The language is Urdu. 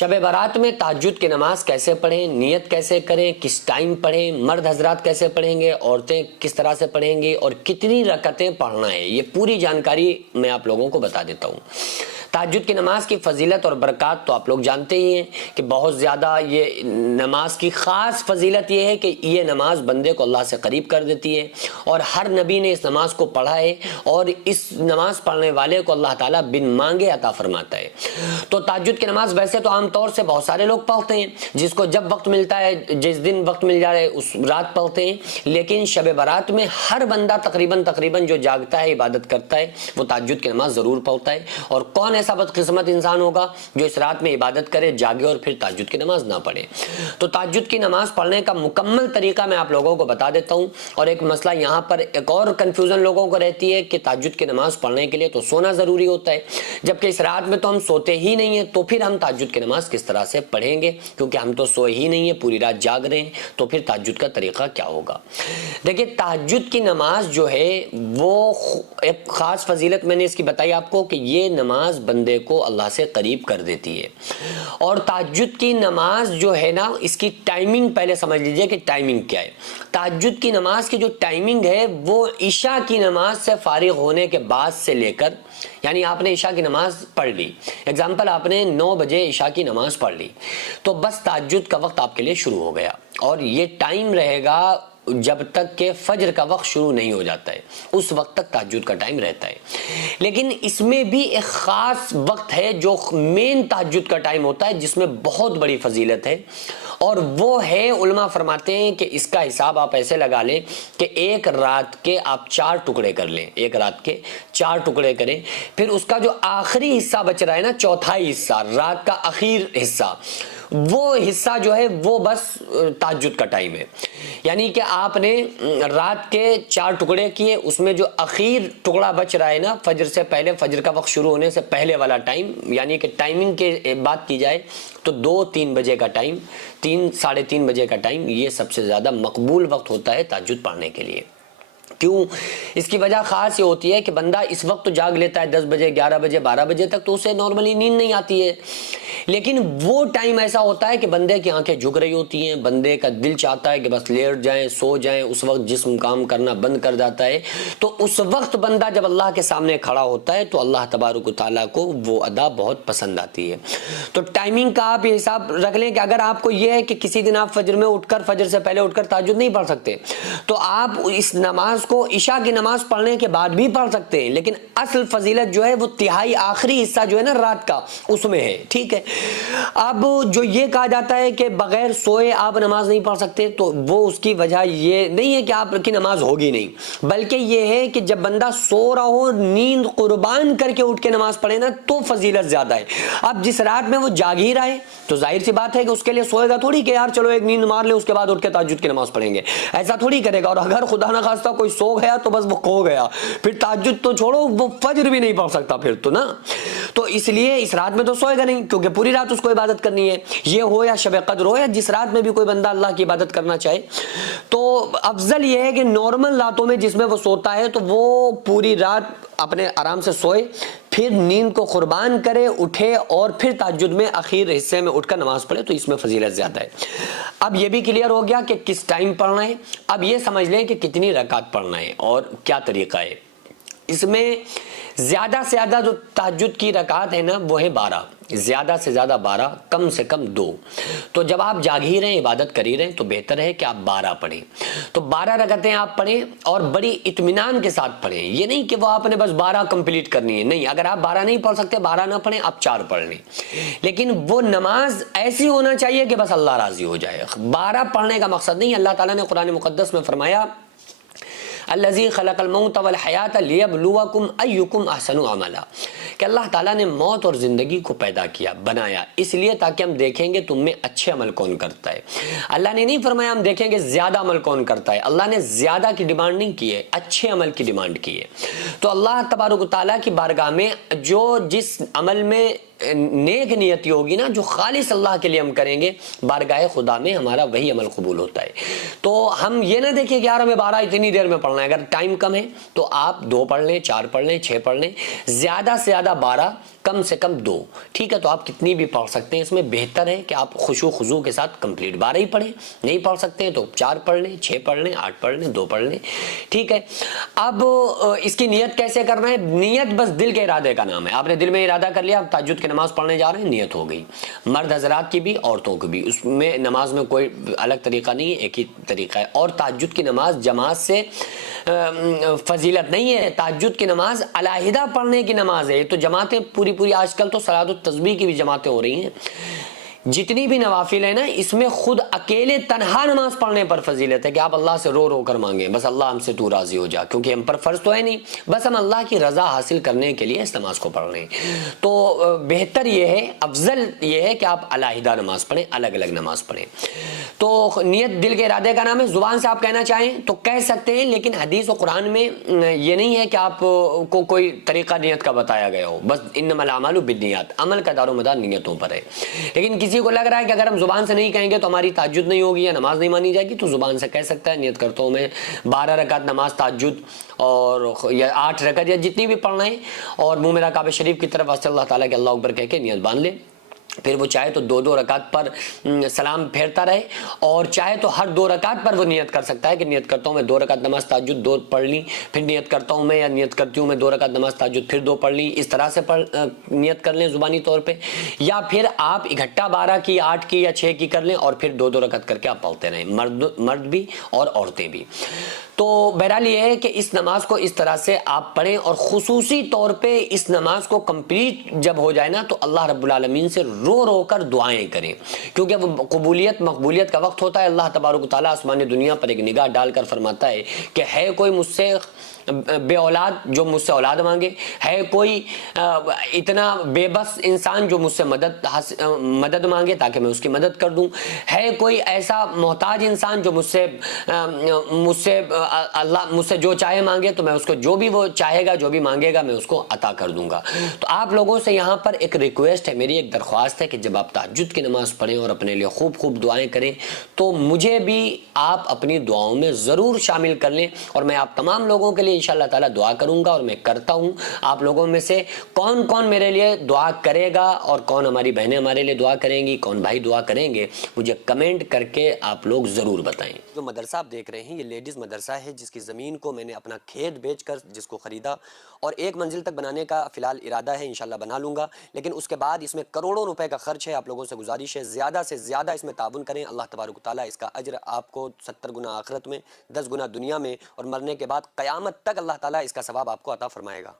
شب برات میں تہجد کی نماز کیسے پڑھیں، نیت کیسے کریں، کس ٹائم پڑھیں، مرد حضرات کیسے پڑھیں گے، عورتیں کس طرح سے پڑھیں گی اور کتنی رکعتیں پڑھنا ہے، یہ پوری جانکاری میں آپ لوگوں کو بتا دیتا ہوں۔ تہجد کی نماز کی فضیلت اور برکات تو آپ لوگ جانتے ہی ہیں کہ بہت زیادہ یہ نماز کی خاص فضیلت یہ ہے کہ یہ نماز بندے کو اللہ سے قریب کر دیتی ہے، اور ہر نبی نے اس نماز کو پڑھا ہے، اور اس نماز پڑھنے والے کو اللہ تعالیٰ بن مانگے عطا فرماتا ہے۔ تو تہجد کی نماز ویسے تو عام طور سے بہت سارے لوگ پڑھتے ہیں، جس کو جب وقت ملتا ہے، جس دن وقت مل جائے اس رات پڑھتے ہیں، لیکن شب برات میں ہر بندہ تقریباً جو جاگتا ہے، عبادت کرتا ہے، وہ تہجد کی نماز ضرور پڑھتا ہے۔ اور کون ایسا بدقسمت انسان ہوگا جو اس رات میں عبادت کرے، جاگے اور پھر تہجد کی نماز نہ پڑھے؟ تو تہجد کی نماز پڑھنے کا مکمل طریقہ میں آپ لوگوں کو بتا دیتا ہوں۔ اور ایک مسئلہ یہاں پر ایک اور کنفیوژن لوگوں کو رہتی ہے کہ تہجد کی نماز پڑھنے کے لیے تو سونا ضروری ہوتا ہے، جبکہ اس رات میں تو ہم سوتے ہی نہیں ہیں، تو پھر ہم تہجد کی نماز کس طرح سے پڑھیں گے؟ کیونکہ ہم تو سوئے ہی نہیں ہیں، پوری رات جاگ رہے ہیں، تو پھر تہجد کا طریقہ کیا ہوگا؟ دیکھیں، تہجد کی نماز جو ہے وہ ایک خاص فضیلت میں نے اس کی بتائی آپ کو کہ یہ نماز بندے کو اللہ سے قریب کر دیتی ہے۔ اور تہجد کی نماز جو ہے نا، اس کی ٹائمنگ پہلے سمجھ لیجئے کہ ٹائمنگ کیا ہے۔ تہجد کی نماز کی جو ٹائمنگ ہے وہ عشاء کی نماز سے فارغ ہونے کے بعد سے لے کر، یعنی آپ نے عشاء کی نماز پڑھ لی، ایگزامپل آپ نے 9 بجے عشاء کی نماز پڑھ لی، تو بس تہجد کا وقت آپ کے لیے شروع ہو گیا، اور یہ ٹائم رہے گا جب تک کہ فجر کا وقت شروع نہیں ہو جاتا ہے، اس وقت تک تہجد کا ٹائم رہتا ہے۔ لیکن اس میں بھی ایک خاص وقت ہے جو مین تہجد کا ٹائم ہوتا ہے، جس میں بہت بڑی فضیلت ہے، اور وہ ہے، علماء فرماتے ہیں کہ اس کا حساب آپ ایسے لگا لیں کہ ایک رات کے آپ 4 ٹکڑے کر لیں، ایک رات کے 4 ٹکڑے کریں، پھر اس کا جو آخری حصہ بچ رہا ہے نا، چوتھائی حصہ، رات کا آخر حصہ، وہ حصہ جو ہے وہ بس تہجد کا ٹائم ہے۔ یعنی کہ آپ نے رات کے 4 ٹکڑے کیے، اس میں جو اخیر ٹکڑا بچ رہا ہے نا، فجر سے پہلے، فجر کا وقت شروع ہونے سے پہلے والا ٹائم، یعنی کہ ٹائمنگ کے بات کی جائے تو 2-3 بجے کا ٹائم، 3 3:30 بجے کا ٹائم، یہ سب سے زیادہ مقبول وقت ہوتا ہے تہجد پڑھنے کے لیے۔ کیوں؟ اس کی وجہ خاص یہ ہوتی ہے کہ بندہ اس وقت تو جاگ لیتا ہے 10 بجے، 11 بجے، 12 بجے تک، تو اسے نارملی نیند نہیں آتی ہے، لیکن وہ ٹائم ایسا ہوتا ہے کہ بندے کی آنکھیں جھک رہی ہوتی ہیں، بندے کا دل چاہتا ہے کہ بس لیٹ جائیں، سو جائیں، اس وقت جسم کام کرنا بند کر جاتا ہے، تو اس وقت بندہ جب اللہ کے سامنے کھڑا ہوتا ہے تو اللہ تبارک و تعالیٰ کو وہ ادا بہت پسند آتی ہے۔ تو ٹائمنگ کا آپ یہ حساب رکھ لیں کہ اگر آپ کو یہ ہے کہ کسی دن آپ فجر میں اٹھ کر، فجر سے پہلے اٹھ کر تہجد نہیں پڑھ سکتے، تو آپ اس نماز کو عشاء کی نماز پڑھنے کے بعد بھی پڑھ سکتے ہیں، لیکن اصل فضیلت جو ہے وہ تہائی آخری حصہ جو ہے نا رات کا، اس میں ہے، ٹھیک ہے۔ اب جو یہ کہا جاتا ہے کہ بغیر سوئے آپ نماز نہیں پڑھ سکتے، تو وہ اس کی وجہ یہ نہیں ہے کہ آپ کی نماز ہوگی نہیں، بلکہ یہ ہے کہ جب بندہ سو رہا ہو، نیند قربان کر کے اٹھ کے نماز پڑھے نا، تو فضیلت زیادہ ہے۔ اب جس رات میں وہ جاگ ہی رہا ہے تو ظاہر سی بات ہے کہ اس کے لیے سوئے گا تھوڑی کہ یار چلو ایک نیند مار لے، اس کے بعد اٹھ کے تہجد کی نماز پڑھیں گے، ایسا تھوڑی کرے گا۔ اور اگر خدا نہ خواستہ کوئی سو گیا تو بس وہ کھو گیا، پھر تہجد تو چھوڑو، وہ فجر بھی نہیں پڑھ سکتا پھر تو نا۔ تو اس لیے اس رات میں تو سوئے گا نہیں، کیونکہ پوری رات اس کو عبادت کرنی ہے، یہ ہو یا شب قدر ہو، یا جس رات میں بھی کوئی بندہ اللہ کی عبادت کرنا چاہے۔ تو افضل یہ ہے کہ نارمل راتوں میں جس میں وہ سوتا ہے تو وہ پوری رات اپنے آرام سے سوئے، پھر نیند کو قربان کرے، اٹھے اور پھر تہجد میں اخیر حصے میں اٹھ کر نماز پڑھے، تو اس میں فضیلت زیادہ ہے۔ اب یہ بھی کلیئر ہو گیا کہ کس ٹائم پڑھنا ہے۔ اب یہ سمجھ لیں کہ کتنی رکعت پڑھنا ہے اور کیا طریقہ ہے۔ اس میں زیادہ سے زیادہ جو تہجد کی رکعت ہے نا، وہ ہے 12، زیادہ سے زیادہ 12، کم سے کم 2۔ تو جب آپ جاگ ہی رہے ہیں، عبادت کر ہی رہے ہیں، تو بہتر ہے کہ آپ 12 پڑھیں۔ تو 12 رکعتیں آپ پڑھیں اور بڑی اطمینان کے ساتھ پڑھیں۔ یہ نہیں کہ وہ آپ نے بس 12 کمپلیٹ کرنی ہے، نہیں، اگر آپ 12 نہیں پڑھ سکتے، 12 نہ پڑھیں، آپ 4 پڑھ لیں، لیکن وہ نماز ایسی ہونا چاہیے کہ بس اللہ راضی ہو جائے۔ 12 پڑھنے کا مقصد نہیں، اللہ تعالیٰ نے قرآن مقدس میں فرمایا الذی خلق الموت والحیات لیبلوکم ایکم احسن عملا، کہ اللہ تعالیٰ نے موت اور زندگی کو پیدا کیا، بنایا، اس لیے تاکہ ہم دیکھیں گے تم میں اچھے عمل کون کرتا ہے۔ اللہ نے نہیں فرمایا ہم دیکھیں گے زیادہ عمل کون کرتا ہے، اللہ نے زیادہ کی ڈیمانڈ نہیں کی ہے، اچھے عمل کی ڈیمانڈ کی ہے۔ تو اللہ تبارک و تعالیٰ کی بارگاہ میں جو جس عمل میں نیک نیتی ہوگی نا، جو خالص اللہ کے لیے ہم کریں گے، بارگاہ خدا میں ہمارا وہی عمل قبول ہوتا ہے۔ تو ہم یہ نہ دیکھیں کہ یار ہمیں 12 اتنی دیر میں پڑھنا ہے، اگر ٹائم کم ہے تو آپ 2 پڑھ لیں، 4 پڑھ لیں، 6 پڑھ لیں، زیادہ سے زیادہ 12، کم سے کم 2، ٹھیک ہے؟ تو آپ کتنی بھی پڑھ سکتے ہیں، اس میں بہتر ہے کہ آپ خشوع خضوع کے ساتھ کمپلیٹ 12 ہی پڑھیں، نہیں پڑھ سکتے ہیں تو 4 پڑھ لیں، 6 پڑھ لیں، 8 پڑھ لیں، 2 پڑھ لیں، ٹھیک ہے؟ اب اس کی نیت کیسے کرنا ہے؟ نیت بس دل کے ارادے کا نام ہے، آپ نے دل میں ارادہ کر لیا اب تہجد کی نماز پڑھنے جا رہے ہیں، نیت ہو گئی، مرد حضرات کی بھی عورتوں کی بھی، اس میں نماز میں کوئی الگ طریقہ نہیں ہے، ایک ہی طریقہ ہے۔ اور تہجد کی نماز جماعت سے فضیلت نہیں ہے، تہجد کی نماز علیحدہ پڑھنے کی نماز ہے۔ تو جماعتیں پوری آج کل تو صلاۃ التسبیح کی بھی جماعتیں ہو رہی ہیں، جتنی بھی نوافل ہیں نا، اس میں خود اکیلے تنہا نماز پڑھنے پر فضیلت ہے کہ آپ اللہ سے رو رو کر مانگیں، بس اللہ ہم سے تو راضی ہو جا، کیونکہ ہم پر فرض تو ہے نہیں، بس ہم اللہ کی رضا حاصل کرنے کے لیے اس نماز کو پڑھ رہے ہیں۔ تو بہتر یہ ہے، افضل یہ ہے کہ آپ علیحدہ نماز پڑھیں، الگ الگ نماز پڑھیں۔ تو نیت دل کے ارادے کا نام ہے، زبان سے آپ کہنا چاہیں تو کہہ سکتے ہیں، لیکن حدیث و قرآن میں یہ نہیں ہے کہ آپ کو کوئی طریقہ نیت کا بتایا گیا ہو، بس انما الاعمال بالنیات، عمل کا دار و مدار نیتوں پر ہے۔ لیکن کسی کو لگ رہا ہے کہ اگر ہم زبان سے نہیں کہیں گے تو ہماری تہجد نہیں ہوگی یا نماز نہیں مانی جائے گی، تو زبان سے کہہ سکتا ہے، نیت کرتا ہوں میں 12 رکعت نماز تہجد، اور یا 8 رکعت یا جتنی بھی پڑھنا ہے، اور منہ میرا کعبہ شریف کی طرف واسطے اللہ تعالیٰ کے اللہ اکبر کہہ کے نیت باندھ لے۔ پھر وہ چاہے تو 2 رکعت پر سلام پھیرتا رہے، اور چاہے تو ہر 2 رکعت پر وہ نیت کر سکتا ہے کہ نیت کرتا ہوں میں 2 رکعت نماز تہجد 2 پڑھ لی، پھر نیت کرتا ہوں میں، یا نیت کرتی ہوں میں 2 رکعت نماز تہجد پھر 2 پڑھ لی، اس طرح سے نیت کر لیں زبانی طور پہ، یا پھر آپ اکٹھا 12 کی، 8 کی یا 6 کی کر لیں، اور پھر 2 رکعت کر کے آپ پڑھتے رہیں، مرد بھی اور عورتیں بھی۔ تو بہرحال یہ ہے کہ اس نماز کو اس طرح سے آپ پڑھیں، اور خصوصی طور پہ اس نماز کو کمپلیٹ جب ہو جائے نا، تو اللہ رب العالمین سے رو رو کر دعائیں کریں، کیونکہ وہ قبولیت مقبولیت کا وقت ہوتا ہے۔ اللہ تبارک و تعالیٰ آسمان دنیا پر ایک نگاہ ڈال کر فرماتا ہے کہ ہے کوئی مجھ سے بے اولاد جو مجھ سے اولاد مانگے، ہے کوئی اتنا بے بس انسان جو مجھ سے مدد مانگے تاکہ میں اس کی مدد کر دوں، ہے کوئی ایسا محتاج انسان جو مجھ سے جو چاہے مانگے تو میں اس کو جو بھی وہ چاہے گا، جو بھی مانگے گا، میں اس کو عطا کر دوں گا۔ تو آپ لوگوں سے یہاں پر ایک ریکویسٹ ہے، میری ایک درخواست ہے کہ جب آپ تہجد کی نماز پڑھیں اور اپنے لیے خوب دعائیں کریں، تو مجھے بھی آپ اپنی دعاؤں میں ضرور شامل کر لیں، اور میں آپ تمام لوگوں کے لیے انشاءاللہ تعالیٰ دعا کروں گا، اور میں کرتا ہوں۔ آپ لوگوں میں سے کون کون میرے لیے دعا کرے گا، اور کون ہماری بہنیں ہمارے لیے دعا کریں گی، کون بھائی دعا کریں گے، مجھے کمنٹ کر کے آپ لوگ ضرور بتائیں۔ جو مدرسہ آپ دیکھ رہے ہیں یہ لیڈیز مدرسہ ہے، جس کی زمین کو میں نے اپنا کھیت بیچ کر جس کو خریدا، اور 1 منزل تک بنانے کا فی الحال ارادہ ہے، انشاءاللہ بنا لوں گا، لیکن اس کے بعد اس میں کروڑوں روپے کا خرچ ہے۔ آپ لوگوں سے گزارش ہے زیادہ سے زیادہ اس میں تعاون کریں، اللہ تبارک و تعالیٰ اس کا اجر آپ کو 70 گنا آخرت میں، 10 گنا دنیا میں، اور مرنے کے بعد قیامت تک اللہ تعالیٰ اس کا ثواب آپ کو عطا فرمائے گا۔